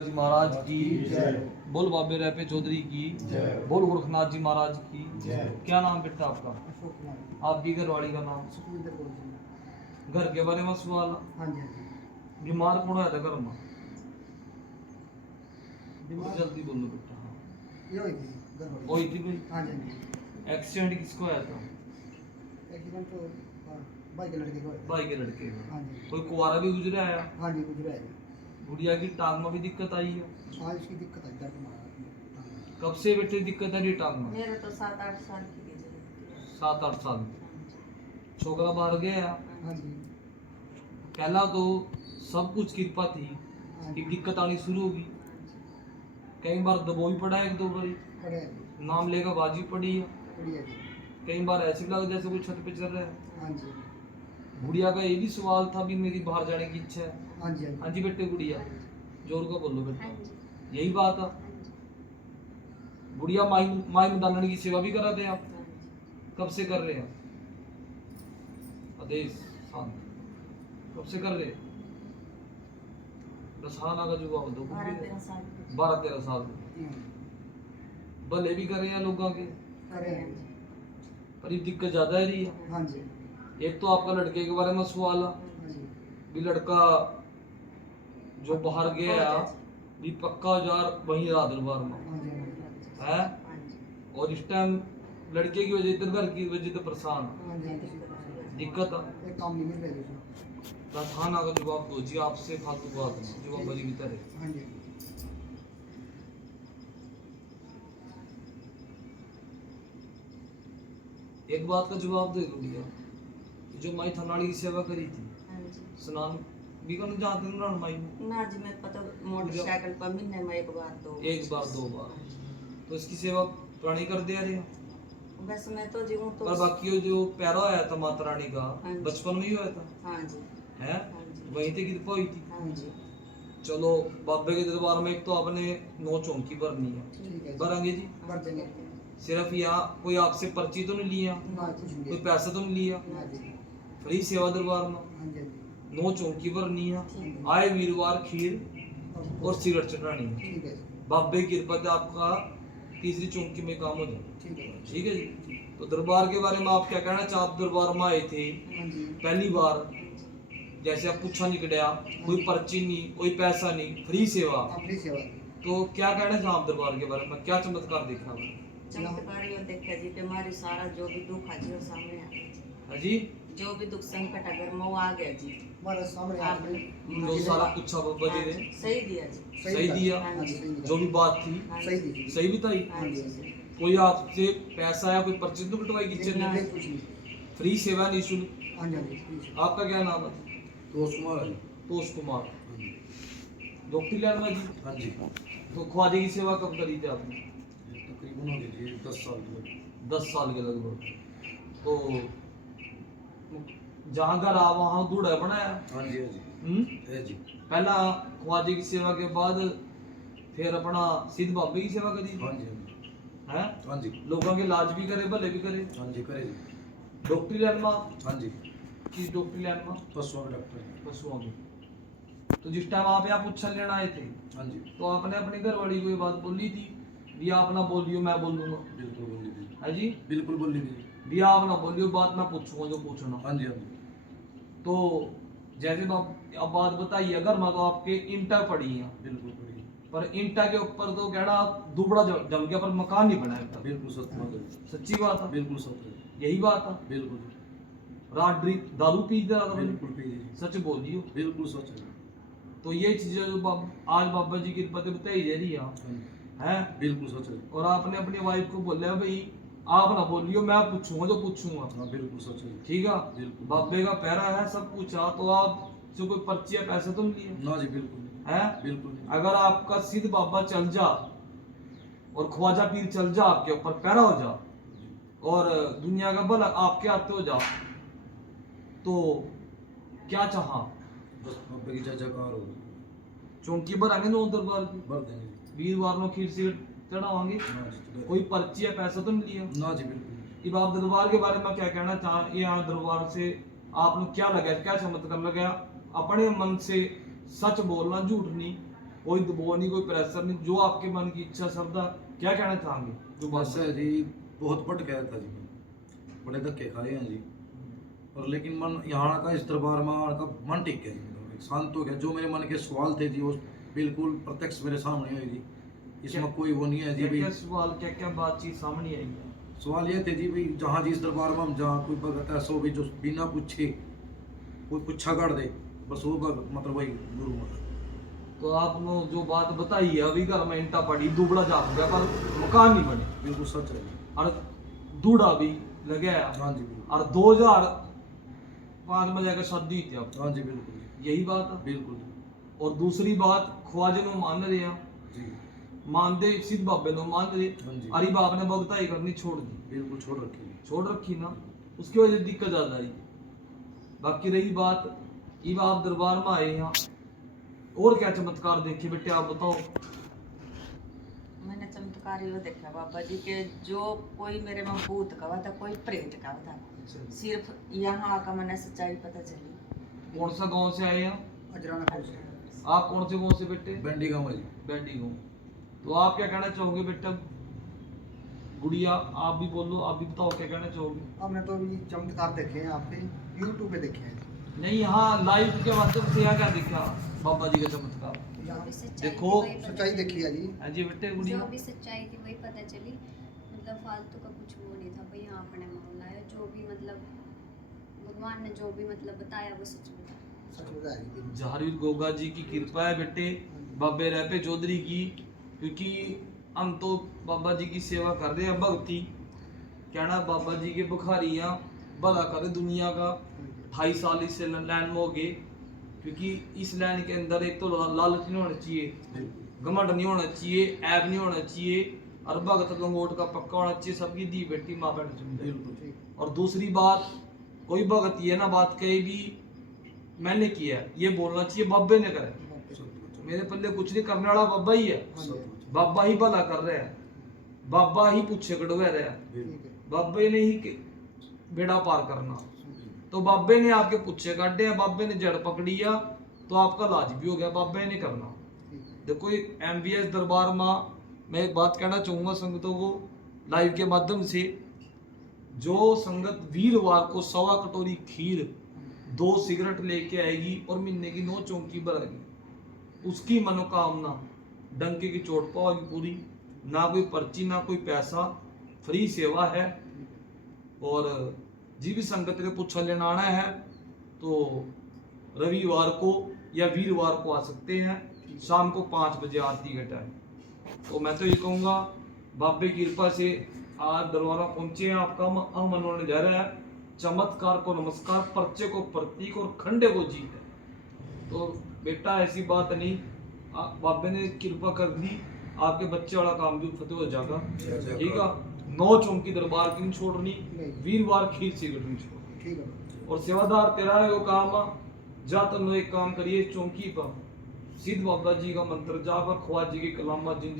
जी महाराज की जय। बोल बाबे रैपे चौधरी की जय। बोल गोरखनाथ जी महाराज की जय। क्या नाम बेटा आपका? अशोक कुमार। आपकी घरवाली का नाम? सुखविंदर कौर जी। घर के बारे में सवाल? हाँ जी हाँ जी। बीमार कौन है घर में? बीमार जल्दी बोलो बेटा। हाँ ये हुई थी घर वाली। हुई थी भाई? हाँ जी हाँ जी। एक्सीडेंट किसको आया था? एक्सीडेंट तो भाई के लड़के को हुआ था। भाई के लड़के का? हाँ जी। कोई कुआरा भी गुजरा आया? हाँ जी गुजरा है। गुड़िया की टांग में भी दिक्कत आई है? हाँ इसकी दिक्कत आई दर्द मारा। कब से बेटे दिक्कत है टांग में? मेरे तो 7-8 साल की थी। 7-8 साल। छोकरा बाहर गया? हाँ जी। पहला तो सब कुछ कृपा थी कि दिक्कत आनी शुरू होगी। कई बार दबो भी पड़ा है, एक दो बारी पड़े नाम लेगा बाजी पड़ी है। बढ़िया जी। कई बार ऐसे लगा जैसे कोई छत पे चल रहा है। हाँ जी। गुड़िया का ये भी सवाल था भी मेरी बाहर जाने की इच्छा है। हाँ जी हाँ जी बेटे गुड़िया जोर का बोलो बेटा। हाँ जी। यही बात है। गुड़िया माई माई मदानन की सेवा भी करा दे आप? कब से कर रहे हैं? आदेश शांत। कब से कर रहे हैं? रसाना का जवाब दो। 12-13 साल की। 12-13 साल। भले भी करे हैं लोगों के, करे पर ये दिक्कत ज्यादा है रही है। हाँ जी। एक तो आपका लड़के के बारे में सवाल है हाँ जी। भी लड़का जो बाहर गया भी पक्का जार वहीं रहा दरबार में हाँ जी। है। हाँ जी। और इस टाइम लड़के की वजह से घर की वजह से परेशान है। हाँ जी। दिक्कत है। एक काम नहीं मिल रहा है। थाना का जवाब दो जी, आपसे फालतू बात नहीं, जवाब बड़ी भीतर है। हाँ जी। एक बात का जवाब दे दो भैया, जो माई थनाड़ी की सेवा करी थी हाँ जी। स्नान भी करने जाते हैं ना माई में? ना जी मैं पता मोटरसाइकिल पर महीने में एक बार दो बार तो इसकी सेवा प्राणी कर दिया रहे। बस मैं तो जीऊँ तो पर बाकी वो जो पैरा आया था माता रानी का हाँ जी। बचपन में ही हुआ था हाँ जी। है, हाँ जी। वहीं से कृपा हुई थी। हाँ जी। चलो बाबे के दरबार में एक तो आपने 9 चौंकी भरनी है, ठीक है। भरेंगे जी? भर देंगे। सिर्फ यहाँ कोई आपसे पर्ची तो नहीं लिया, ना कुछ नहीं। कोई पैसा तो नहीं लिया, हाँ जी। फ्री सेवा दरबार में। हाँ जी। 9 चौंकी भरनी है, ठीक आए वीरवार खीर और सिगरेट चढ़ानी है। ठीक है। बाबे की कृपा से आपका तीसरी चौंकी में काम हो जाए। ठीक है। ठीक है जी। तो दरबार के बारे में आप क्या कहना चाहते? आप दरबार में आए थे हाँ जी। पहली बार, जैसे आप पूछा नहीं कटिया, कोई पर्ची नहीं, कोई पैसा नहीं, फ्री सेवा, अपनी सेवा। तो क्या कहना चाहते आप दरबार के बारे में? क्या चमत्कार देखा आपने? चमत्कार ये देखा जी कि हमारी सारा जो भी दुख है जी वो सामने आ गया जी। हाँ जी, जो भी दुख संकट अगर वो आ गया जी हमारे सामने आपने जो सारा कुछ बजे हाँ ने जी, सही दिया जी। सही दिया, हाँ जी, सही दिया। जो भी बात थी हाँ सही जी। दी। सही बताई। हाँ जी। कोई आपसे पैसा या कोई पर्ची तो कटवाई किचन नहीं, ने? कुछ नहीं। फ्री सेवा निःशुल्क। हाँ जी, हाँ जी। आपका क्या नाम है? तोष कुमार है। तोष कुमार। हाँ जी। डॉक्टर लालमा जी, हाँ जी। तो ख्वाजा की सेवा कब करी थी आपने? तकरीबन हो गई थी 10 साल की। 10 साल के लगभग। तो जहाँ घर आ वहाँ दूड़ा बनाया? हाँ जी हाँ जी। है जी। पहला ख्वाजे की सेवा के बाद फिर अपना सिद्ध बाबे की सेवा करी हाँ थी जी हाँ जी। हैं? हाँ जी। लोगों के इलाज भी करे, भले भी करे। हाँ जी करे जी। डॉक्टरी लालमा हाँ जी। की डॉक्टरी लालमा पशुओं के डॉक्टर हैं। पशुओं की। तो जिस टाइम आप यहाँ पूछन लेना आए थे हाँ जी। तो आपने अपनी घरवाली को ये बात बोली थी भी आप ना बोलियो मैं बोल लूंगा? बिल्कुल बोली थी। है जी, बिल्कुल बोली थी। भी आप ना बोलियो, बात मैं पूछूंगा जो पूछना। हाँ जी हाँ जी। तो जैसे अब बात बताइए, घर में तो आपके ईंटा पड़ी है, बिल्कुल पड़ी। पर ईंटा के ऊपर तो कहना दुबड़ा जम गया पर मकान नहीं बनाया था। बिल्कुल सच बात है। सच्ची बात है, बिल्कुल सच है। यही बात है। बिल्कुल। रात ड्रिंक दारू पी दे रहा था, बिल्कुल पी जी। सच बोलियो। बिल्कुल सच है। तो ये चीजें जो आज बाबा जी की कृपा से बताई जा रही हाँ जी। है, बिल्कुल सच है। और आपने अपनी वाइफ को बोला भाई आप ना बोलियो मैं पूछूंगा जो पूछूंगा। हाँ बिल्कुल सच है। ठीक है, बिल्कुल। बाबे का पैरा है, सब पूछा तो आप जो कोई पर्ची या पैसे तो नहीं लिए ना जी बिल्कुल नहीं। है। बिल्कुल नहीं। अगर आपका सिद्ध बाबा चल जा और ख्वाजा पीर चल जा, आपके ऊपर पैरा हो जा और दुनिया का भला आपके हाथ हो जा, तो क्या चाहा? बस बाबे की जयकार हो। चौंकी भरांगे नौ दरबार की, भर देंगे। वीरवार में खीर से चढ़ावांगे, ना जी। कोई पर्ची या पैसा तो नहीं लिया। ना जी बिल्कुल नहीं। अब आप दरबार के बारे में क्या कहना चाह, यहाँ दरबार से आपने क्या लगा, क्या चमत्कार लगा? अपने मन से सच बोलना, झूठ नहीं, कोई दबाव नहीं, कोई प्रेशर नहीं, जो आपके मन की इच्छा श्रद्धा। क्या कहना चाहेंगे जो बात बस है जी, बहुत भटकाया था जी, बड़े धक्के खाए हैं जी, और लेकिन मन यहाँ का, इस दरबार में आने का मन टिक गया जी, शांत हो गया। जो मेरे मन के सवाल थे जी, वो बिल्कुल प्रत्यक्ष मेरे सामने आए जी। इसमें कोई वो नहीं है जी क्या भाई। क्या सवाल, क्या क्या बातचीत सामने आई है? सवाल ये थे जी भाई, जहाँ जिस दरबार में हम जहाँ कोई भगत ऐसा हो भी जो बिना पूछे कोई पुच्छा कर दे, बस वो भगत मतलब वही गुरु मतलब। तो आपने जो बात बताई है, अभी घर में इंटा पड़ी, दुबड़ा जा गया पर मकान नहीं बने, बिल्कुल सच है जी। और दूड़ा भी लगे है, हाँ जी बिल्कुल। और 2005 में जाकर शादी हुई थी आप, हाँ जी बिल्कुल जी। यही बात है। बिल्कुल और दूसरी बात, ख्वाजा नु मान रहे हैं, जी। मानते सिद्ध बाबे नु मान रहे, हाँ जी अरे बाप ने भगताई करनी छोड़ दी, बिल्कुल छोड़ रखी जी। छोड़ रखी ना, उसकी वजह से दिक्कत ज्यादा आई। बाकी रही बात, ये आप दरबार में आए हैं, और क्या चमत्कार देखे बेटे आप बताओ? मैंने चमत्कार यो देखा बाबा जी के, जो कोई मेरे में भूत का था, कोई प्रेत का था, सिर्फ यहाँ आकर मैंने सच्चाई पता चली। कौन सा गांव से आए हैं अजराना फौज से। आप? कौन से गांव से बेटे? बैंडी गाँव है जी। बैंडी गांव। तो आप क्या कहना चाहोगे बेटा? गुड़िया आप भी बोलो, आप भी बताओ क्या कहना चाहोगे? हमने तो ये चमत्कार देखे हैं आपके यूट्यूब पे देखे हैं। नहीं, यहाँ लाइव के माध्यम से यहाँ क्या दिखा बाबा जी का चमत्कार? यहाँ भी सच्चाई देखो, थी, वही पता सच्चाई चली। देखी है जी। हाँ जी बेटे गुड़िया। जो भी सच्चाई थी वही पता चली, मतलब फालतू का कुछ वो नहीं था भाई। यहाँ अपने मामला है, जो भी मतलब भगवान ने जो भी मतलब बताया वो सच बताया। सच बताया जी। जहारीर गोगा जी की कृपा है बेटे, बाबे रहपे चौधरी की, क्योंकि हम तो बाबा जी की सेवा कर रहे हैं, भक्ति कहना बाबा जी के बुखारियाँ भला करे दुनिया का। 2.5 साल इस लाइन में हो गए, क्योंकि इस लाइन के अंदर एक तो लालच नहीं होना चाहिए, घमंड नहीं होना चाहिए, ऐब नहीं होना चाहिए, और भगत लंगोट का पक्का होना चाहिए। सबकी दी बेटी माँ बहन समझे। बिल्कुल। और दूसरी बात, कोई भगत ये ना बात कहे भी मैंने किया है, ये बोलना चाहिए बाबे ने करे, मेरे पल्ले कुछ नहीं करने वाला बाबा ही है, बाबा ही भला कर रहे हैं, बाबा ही पूछे कड़वे रहे हैं, ठीक है। बाबे ने ही बेड़ा पार करना। तो बाबे ने आपके पुच्छे काटे हैं, बाबे ने जड़ पकड़ी है, तो आपका लाज भी हो गया, बाबे ने करना। देखो MBS दरबार में मैं एक बात कहना चाहूँगा संगतों को लाइव के माध्यम से, जो संगत वीरवार को 1.25 कटोरी खीर, 2 सिगरेट लेके आएगी और महीने की 9 चौंकी भरेगी, उसकी मनोकामना डंके की चोट पाओगी पूरी। ना कोई पर्ची, ना कोई पैसा, फ्री सेवा है। और जी भी संगत के पूछा लेना आना है तो रविवार को या वीरवार को आ सकते हैं, शाम को 5 बजे आरती का टाइम। तो मैं तो ये कहूँगा बाबे की कृपा से आज दरबार पहुंचे हैं, आपका मन होने जा रहा है। चमत्कार को नमस्कार, पर्चे को प्रतीक और खंडे को जीत है। तो बेटा ऐसी बात नहीं, बाबे ने कृपा कर दी, आपके बच्चे वाला काम भी फतेह हो जाएगा। ठीक है, 9 चौंकी दरबार की नहीं छोड़नी, वीरवार खीर सिगरेट नहीं छोड़नी। ठीक है। और सेवादार तेरा है वो काम, जा तो एक काम करिए, चौंकी पर सिद्ध बाबा जी का मंत्र जाकर ख्वाजा जी की कलामा जिंदगी